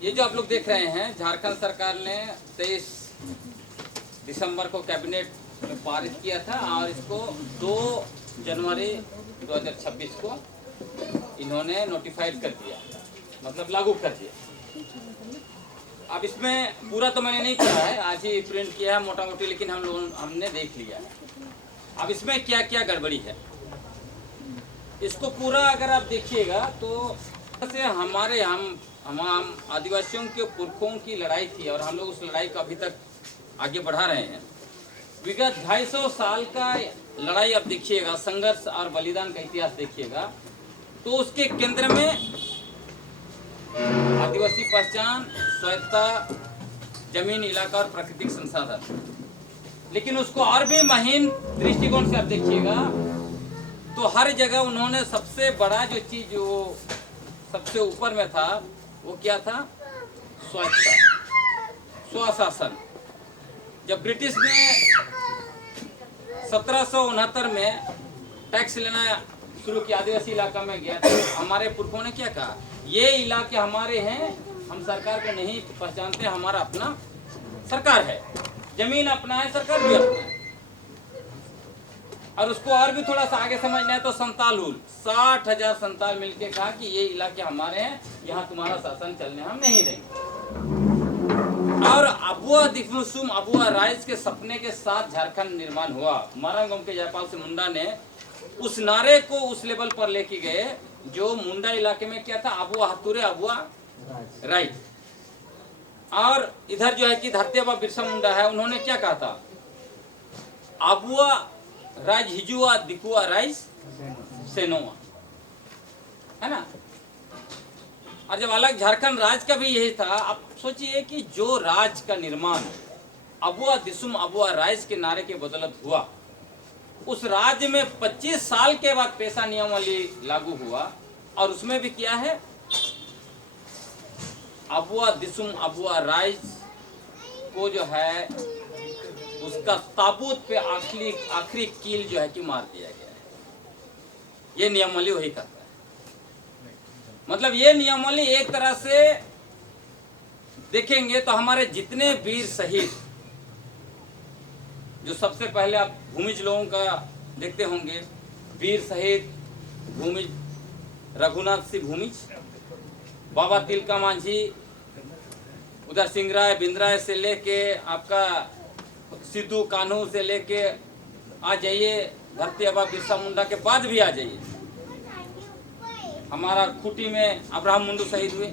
ये जो आप लोग देख रहे हैं, झारखंड सरकार ने 23 दिसंबर को कैबिनेट में पारित किया था और इसको 2 जनवरी 2026 को इन्होंने नोटिफाइड कर दिया, मतलब लागू कर दिया। अब इसमें पूरा तो मैंने नहीं पढ़ा है, आज ही प्रिंट किया है मोटा मोटी, लेकिन हमने देख लिया है। अब इसमें क्या क्या गड़बड़ी है, इसको पूरा अगर आप देखिएगा तो से हम आदिवासियों के पुरखों की लड़ाई थी और हम लोग उस लड़ाई को अभी तक आगे बढ़ा रहे हैं। विगत 250 साल का लड़ाई आप देखिएगा, संघर्ष और बलिदान का इतिहास देखिएगा, तो उसके केंद्र में आदिवासी पहचान, स्वायत्तता, जमीन, इलाका और प्राकृतिक संसाधन। लेकिन उसको और भी महीन दृष्टिकोण से आप देखिएगा तो हर जगह उन्होंने सबसे बड़ा जो चीज जो सबसे ऊपर में था वो क्या था? स्वायत्तता, स्वशासन। जब ब्रिटिश ने 1769 में टैक्स लेना शुरू किया आदिवासी इलाका में गया तो हमारे पुरखों ने क्या कहा? ये इलाके हमारे हैं, हम सरकार को नहीं पहचानते, हमारा अपना सरकार है, जमीन अपना है, सरकार भी अपना है। और उसको और भी थोड़ा सा आगे समझना है तो संताल हुल 60,000 संताल मिलके कहा कि ये इलाके हमारे हैं, यहाँ तुम्हारा शासन चलने हम नहीं देंगे। और अबुआ दिखमुसुम अबुआ राइज के सपने के साथ झारखंड निर्माण हुआ। मारांगम के जयपाल से मुंडा ने उस नारे को उस लेवल पर लेके गए जो मुंडा इलाके में क्या था? अबुआ हतुरे अबुआ राइज। और इधर जो है कि धरती बाबा बिरसा मुंडा है, उन्होंने क्या कहा था? अबुआ राज हिजुआ दिकुआ राइज सेनोआ, है ना। और जब अलग झारखंड राज्य का भी यही था, आप सोचिए कि जो राज्य का निर्माण अबुआ दिसुम अबुआ राइज के नारे के बदौलत हुआ, उस राज्य में 25 साल के बाद पेशा नियमावली लागू हुआ और उसमें भी क्या है? अबुआ दिसुम अबुआ राइज को जो है उसका ताबूत पे आखिरी कील जो है कि मार दिया गया है। ये नियमावली वही करता है। मतलब ये नियमावली एक तरह से देखेंगे तो हमारे जितने वीर शहीद, जो सबसे पहले आप भूमिज लोगों का देखते होंगे, वीर शहीद भूमिज रघुनाथ सिंह भूमिज, बाबा तिलका मांझी, उधर सिंगराय बिंद्राय से लेके आपका सिद्धू कान्हू से लेके आ जाइए, धरती बाबा बिरसा मुंडा के बाद भी आ जाइए, हमारा खूंटी में अब्राहम मुंडू शहीद हुए,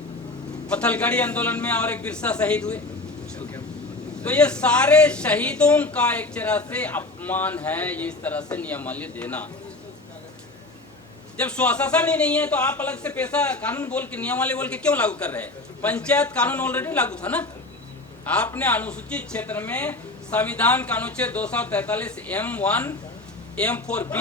पत्थलगड़ी आंदोलन में और एक बिरसा शहीद हुए। तो ये सारे शहीदों का एक तरह से अपमान है, ये इस तरह से नियमावली देना। जब स्वशासन ही नहीं है तो आप अलग से पेशा कानून बोल के नियमावली बोल के क्यों लागू कर रहे हैं? पंचायत कानून ऑलरेडी लागू था ना। आपने अनुसूचित क्षेत्र में संविधान का अनुच्छेद 243 M1 M4B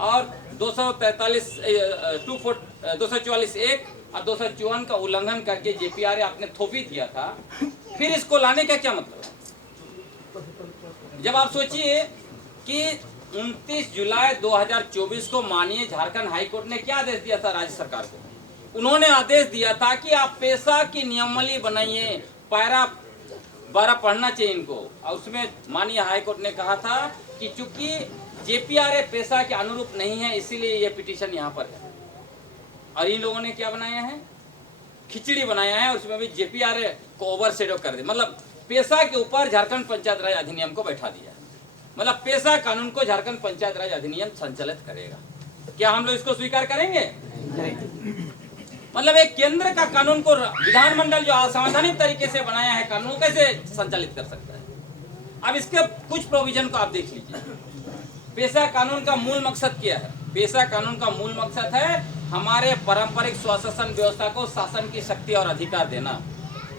और 244(1) और 254 का उल्लंघन करके JPRA आपने थोपी दिया था। फिर इसको लाने का क्या मतलब है? जब आप सोचिए कि 29 जुलाई 2024 को माननीय झारखंड हाईकोर्ट ने क्या आदेश दिया था राज्य सरकार को? उन्होंने आदेश दिया था कि आप पेशा की नियमावली बनाइए, पैरा 12 पढ़ना चाहिए इनको। और उसमें माननीय हाईकोर्ट ने कहा था कि चूंकि JPRA पेशा के अनुरूप नहीं है, इसीलिए ये पिटीशन यहाँ पर है। और इन लोगों ने क्या बनाया है? खिचड़ी बनाया है, उसमें भी JPRA को ओवरशेडो कर दिया। मतलब पेशा के ऊपर झारखंड पंचायत राज अधिनियम को बैठा दिया। मतलब पेशा कानून को झारखंड पंचायत राज अधिनियम संचालित करेगा। क्या हम लोग इसको स्वीकार करेंगे? मतलब एक केंद्र का कानून को विधानमंडल जो असंवैधानिक तरीके से बनाया है कानून, कैसे संचालित कर सकता है? अब इसके कुछ प्रोविजन को आप देख लीजिए। पेशा कानून का मूल मकसद क्या है? पेशा कानून का मूल मकसद है हमारे पारंपरिक स्वशासन व्यवस्था को शासन की शक्ति और अधिकार देना।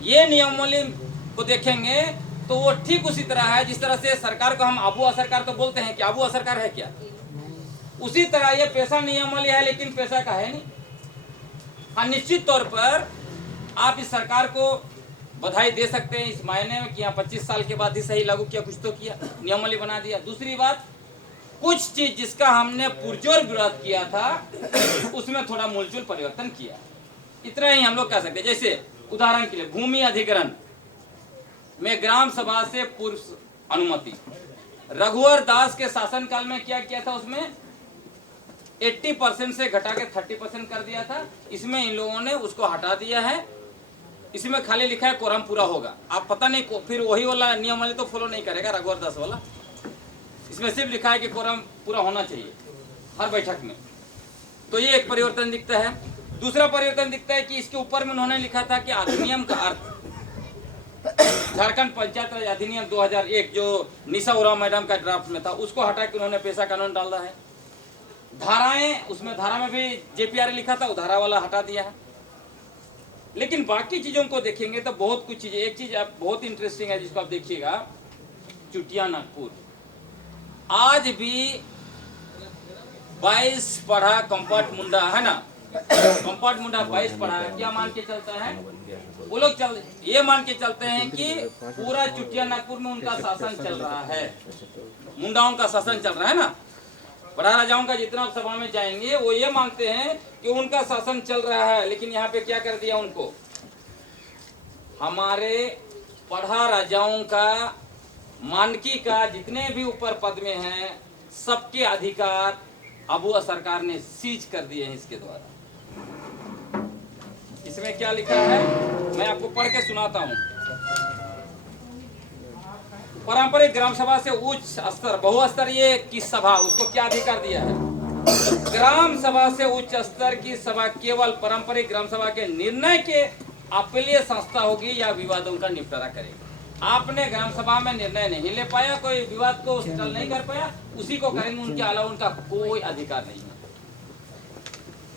ये नियमावली को देखेंगे तो वो ठीक उसी तरह है जिस तरह से सरकार को हम अबुआ सरकार तो बोलते हैं कि अबुआ सरकार है क्या, उसी तरह ये पेशा नियमावली है, लेकिन पेशा का है नहीं। हाँ, निश्चित तौर पर आप इस सरकार को बधाई दे सकते हैं इस मायने में कि यहाँ 25 साल के बाद ही सही लागू किया, कुछ तो किया, नियमावली बना दिया। दूसरी बात, कुछ चीज जिसका हमने पुरजोर विरोध किया था उसमें थोड़ा मूलचूल परिवर्तन किया, इतना ही हम लोग कह सकते हैं। जैसे उदाहरण के लिए भूमि अधिग्रहण में ग्राम सभा से पूर्व अनुमति। रघुवर दास के शासनकाल में क्या किया था, उसमें 80% से घटा के 30% कर दिया था। इसमें इन लोगों ने उसको हटा दिया है। इसमें खाली लिखा है कोरम पूरा होगा। आप पता नहीं फिर वही वाला नियम वाले तो फॉलो नहीं करेगा रघुवर दास वाला। इसमें सिर्फ लिखा है कि कोरम पूरा होना चाहिए हर बैठक में। तो ये एक परिवर्तन दिखता है। दूसरा परिवर्तन दिखता है कि इसके ऊपर में उन्होंने लिखा था कि अधिनियम का अर्थ, झारखंड पंचायत राज अधिनियम 2001 जो निशा उरांव मैडम का ड्राफ्ट में था, उसको हटा के उन्होंने पेशा कानून डाला है। धाराएं, उसमें धारा में भी जेपीआर लिखा था, वो धारा वाला हटा दिया है। लेकिन बाकी चीजों को देखेंगे तो बहुत कुछ चीजें, एक चीज आप बहुत इंटरेस्टिंग है जिसको आप देखिएगा, चुटिया नागपुर आज भी 22 पढ़ा कंपार्ट मुंडा है ना, कंपार्ट मुंडा 22 पढ़ा है, क्या मान के चलता है वो लोग, ये मान के चलते हैं कि पूरा चुटिया नागपुर में उनका शासन चल रहा है, मुंडाओं का शासन चल रहा है ना। बड़ा राजाओं का जितना सभा में जाएंगे वो ये मानते हैं कि उनका शासन चल रहा है। लेकिन यहाँ पे क्या कर दिया उनको, हमारे पढ़ा राजाओं का, मानकी का जितने भी ऊपर पद में हैं सबके अधिकार अबुआ सरकार ने सीज कर दिए हैं इसके द्वारा। इसमें क्या लिखा है मैं आपको पढ़ के सुनाता हूँ। पारंपरिक ग्राम सभा से उच्च स्तर बहुस्तरीय की सभा, उसको क्या अधिकार दिया है, ग्राम सभा से उच्च स्तर की सभा केवल पारंपरिक ग्राम सभा के निर्णय के अपीलीय संस्था होगी या विवादों का निपटारा करेगी। आपने ग्राम सभा में निर्णय नहीं ले पाया, कोई विवाद को सेटल नहीं कर पाया, उसी को करेंगे, उनके अलावा उनका कोई अधिकार नहीं है।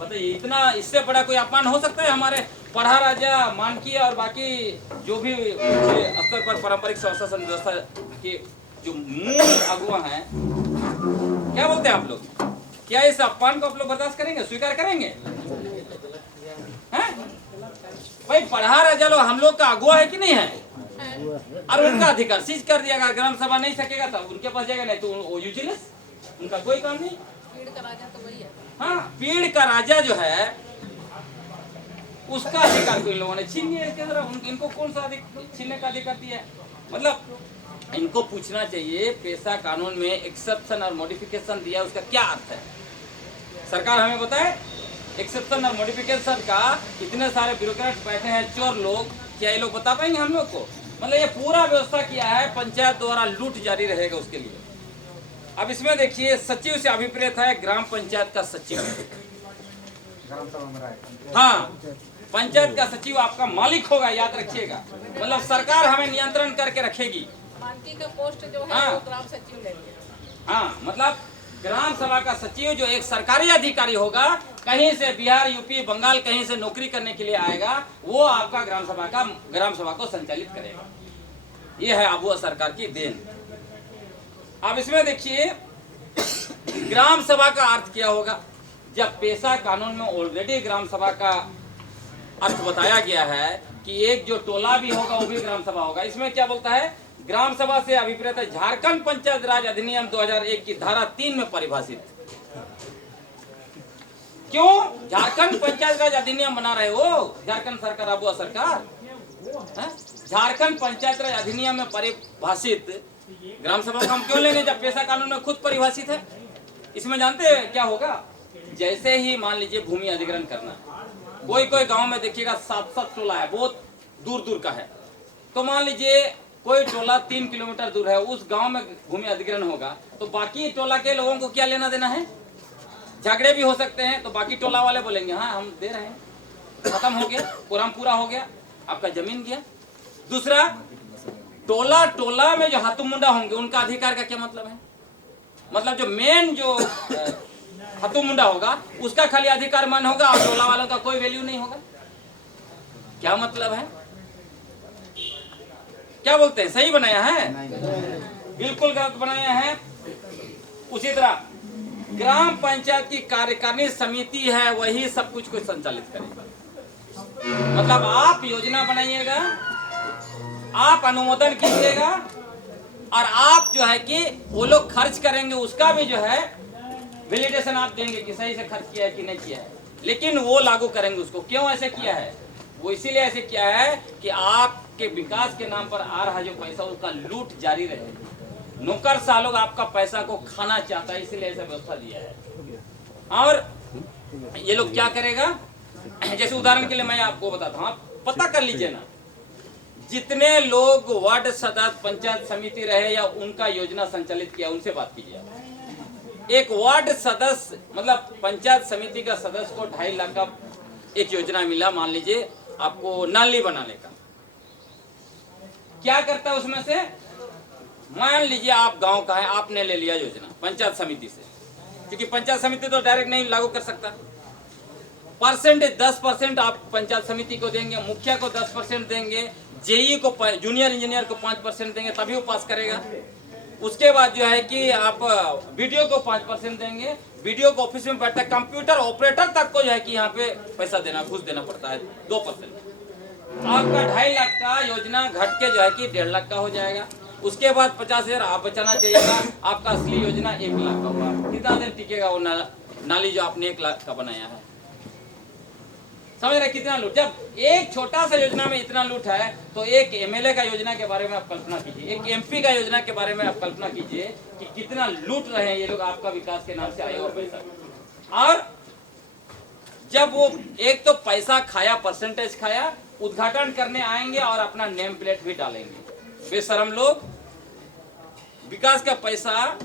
बताइए इतना, इससे बड़ा कोई अपमान हो सकता है हमारे पढ़ा राजा, मानकी और बाकी जो भी स्तर पर पारंपरिक शासन व्यवस्था के जो मूल अगुआ हैं, क्या बोलते हैं आप लोग, क्या इस अपमान को आप लोग बर्दाश्त करेंगे, स्वीकार करेंगे? हैं? भाई पढ़ा राजा लोग हम लोग का अगुआ है कि नहीं है, और उनका अधिकार सीज कर दिया। अगर ग्राम सभा नहीं सकेगा तब उनके पास जाएगा, नहीं तो वो यूजलेस, उनका कोई काम नहीं। पीड़ का राजा तो वही है। हाँ, पीड़ का राजा जो है उसका अधिकार को इन लोगों ने छीन लिया इसके द्वारा। इनको कौन सा छीनने का अधिकार दिया है? मतलब इनको पूछना चाहिए पेशा कानून में एक्सेप्शन और मॉडिफिकेशन दिया, उसका क्या अर्थ है? सरकार हमें बताए एक्सेप्शन और मॉडिफिकेशन का। इतने सारे ब्यूरोक्रेट बैठे हैं, चोर लोग, क्या ये लोग बता पाएंगे हम लोग को? मतलब ये पूरा व्यवस्था किया है, पंचायत द्वारा लूट जारी रहेगा उसके लिए। अब इसमें देखिए सचिव से अभिप्रेत है ग्राम पंचायत का सचिव, हाँ पंचायत का सचिव आपका मालिक होगा, याद रखिएगा। मतलब सरकार हमें नियंत्रण करके रखेगी। मानकी का पोस्ट जो है हाँ। वो ग्राम सचिव लेंगे। हाँ, मतलब ग्राम सभा का सचिव जो एक सरकारी अधिकारी होगा, कहीं से बिहार, यूपी, बंगाल कहीं से नौकरी करने के लिए आएगा, वो आपका ग्राम सभा को संचालित करेगा। ये है अबुआ सरकार की देन। अब इसमें देखिए ग्राम सभा का अर्थ क्या होगा। जब पेशा कानून में ऑलरेडी ग्राम सभा का अर्थ बताया गया है कि एक जो टोला भी होगा वो भी ग्राम सभा होगा। इसमें क्या बोलता है, ग्राम सभा से अभिप्रेत है झारखंड पंचायत राज अधिनियम 2001 की धारा 3 में परिभाषित। क्यों झारखंड पंचायत राज अधिनियम बना रहे हो झारखंड सरकार, अबुआ सरकार? झारखंड पंचायत राज अधिनियम में परिभाषित ग्राम सभा को हम क्यों लेंगे जब पेशा कानून में खुद परिभाषित है? इसमें जानते हैं क्या होगा, जैसे ही मान लीजिए भूमि अधिग्रहण करना है, कोई गांव में देखिएगा 7-7 टोला है, बहुत दूर दूर का है, तो मान लीजिए कोई टोला 3 किलोमीटर दूर है, उस गांव में भूमि अधिग्रहण होगा, तो बाकी टोला के लोगों को क्या लेना देना है? झगड़े भी हो सकते हैं, तो बाकी टोला वाले बोलेंगे हाँ हम दे रहे हैं, खत्म हो गया, कोरम पूरा हो गया, आपका जमीन गया। दूसरा, टोला में जो हाथू मुंडा होंगे उनका अधिकार का क्या मतलब है? मतलब जो मेन जो हाथू मुंडा होगा उसका खाली अधिकार मान होगा और टोला वालों का कोई वैल्यू नहीं होगा। क्या मतलब है? क्या बोलते हैं, सही बनाया है? बिल्कुल गलत बनाया है। उसी तरह ग्राम पंचायत की कार्यकारिणी समिति है, वही सब कुछ को संचालित करेगा। मतलब आप योजना बनाइएगा, आप अनुमोदन कीजिएगा, और आप जो है कि वो लोग खर्च करेंगे, उसका भी जो है वैलिडेशन आप देंगे कि सही से खर्च किया है कि नहीं किया है, लेकिन वो लागू करेंगे उसको। क्यों ऐसे किया है? वो इसीलिए ऐसे किया है कि आपके विकास के नाम पर आ रहा जो पैसा उसका लूट जारी रहे। नौकरशाह लोग आपका पैसा को खाना चाहता है, इसीलिए ऐसा व्यवस्था दिया है। और ये लोग क्या करेगा, जैसे उदाहरण के लिए मैं आपको बताता हूँ, आप पता कर लीजिए ना, जितने लोग वार्ड सदस्य पंचायत समिति रहे या उनका योजना संचालित किया उनसे बात कीजिए। एक वार्ड सदस्य मतलब पंचायत समिति का सदस्य को 2.5 लाख का एक योजना मिला, मान लीजिए आपको नाली बनाने का। क्या करता है उसमें से, मान लीजिए आप गांव का है, आपने ले लिया योजना पंचायत समिति से, क्योंकि पंचायत समिति तो डायरेक्ट नहीं लागू कर सकता। परसेंट 10% आप पंचायत समिति को देंगे, मुखिया को 10% देंगे, जेई को जूनियर इंजीनियर को 5% देंगे, तभी वो पास करेगा। उसके बाद जो है कि आप वीडियो को 5% देंगे, वीडियो को ऑफिस में बैठता है, कंप्यूटर ऑपरेटर तक को जो है कि यहाँ पे पैसा देना, घूस देना पड़ता है 2%। आपका 2.5 लाख का योजना घट के जो है कि 1.5 लाख का हो जाएगा। उसके बाद 50,000 आप बचाना चाहिएगा, आपका असली योजना 1 लाख का हुआ। कितना दिन टिकेगा वो नाली जो आपने 1 लाख का बनाया है? समझ रहे कितना लूट। जब एक छोटा सा योजना में इतना लूट है तो एक एमएलए का योजना के बारे में आप कल्पना कीजिए, एक एमपी का योजना के बारे में आप कल्पना कीजिए कि कितना लूट रहे हैं ये लोग आपका विकास के नाम से आए हुआ पैसा। और जब वो एक तो पैसा खाया, परसेंटेज खाया, उद्घाटन करने आएंगे और अपना नेम प्लेट भी डालेंगे। बेशरम लोग विकास का पैसा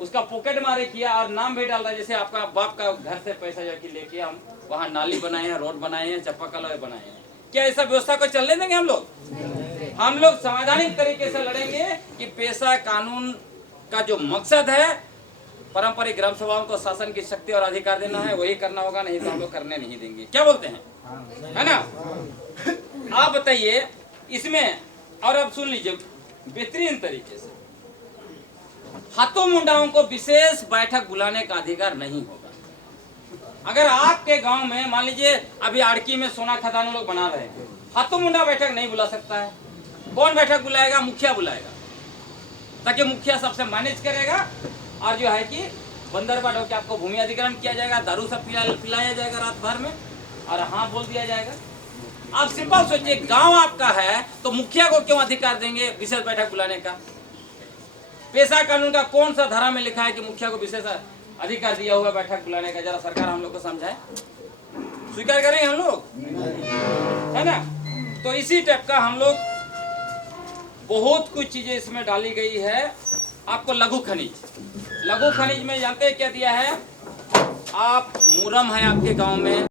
उसका पॉकेट मारे किया और नाम भी डाल रहा है, जैसे आपका बाप का घर से पैसा जाके लेके हम वहाँ नाली बनाए हैं, रोड बनाए हैं, चापाकल बनाए हैं। क्या ऐसा व्यवस्था को चलने देंगे हम लोग? हम लोग संवैधानिक तरीके से लड़ेंगे कि पैसा कानून का जो मकसद है, पारंपरिक ग्राम सभाओं को शासन की शक्ति और अधिकार देना है, वही करना होगा, नहीं तो हम लोग करने नहीं देंगे। क्या बोलते हैं, है ना? आप बताइए इसमें। और अब सुन लीजिए बेहतरीन तरीके से, हाथों मुंडाओं को विशेष बैठक बुलाने का अधिकार नहीं होगा। अगर आपके गांव में मान लीजिए अभी आड़की में सोना खदान लोग बना रहे हैं, हाथों मुंडा बैठक नहीं बुला सकता है। कौन बैठक बुलाएगा? मुखिया बुलाएगा, ताकि मुखिया सबसे मैनेज करेगा और जो है कि बंदरबाट होकर आपको भूमि अधिग्रहण किया जाएगा, दारू सब पिलाया जाएगा रात भर में और हाँ बोल दिया जाएगा। आप सिंपल सोचिए, गांव आपका है तो मुखिया को क्यों अधिकार देंगे विशेष बैठक बुलाने का? पैसा कानून का कौन सा धारा में लिखा है कि मुखिया को विशेष अधिकार दिया हुआ बैठक बुलाने का? जरा सरकार हम लोग को समझाए, स्वीकार करें हम लोग, है ना? तो इसी टाइप का हम लोग बहुत कुछ चीजें इसमें डाली गई है। आपको लघु खनिज में जानते हैं क्या दिया है? आप मुरम है आपके गांव में,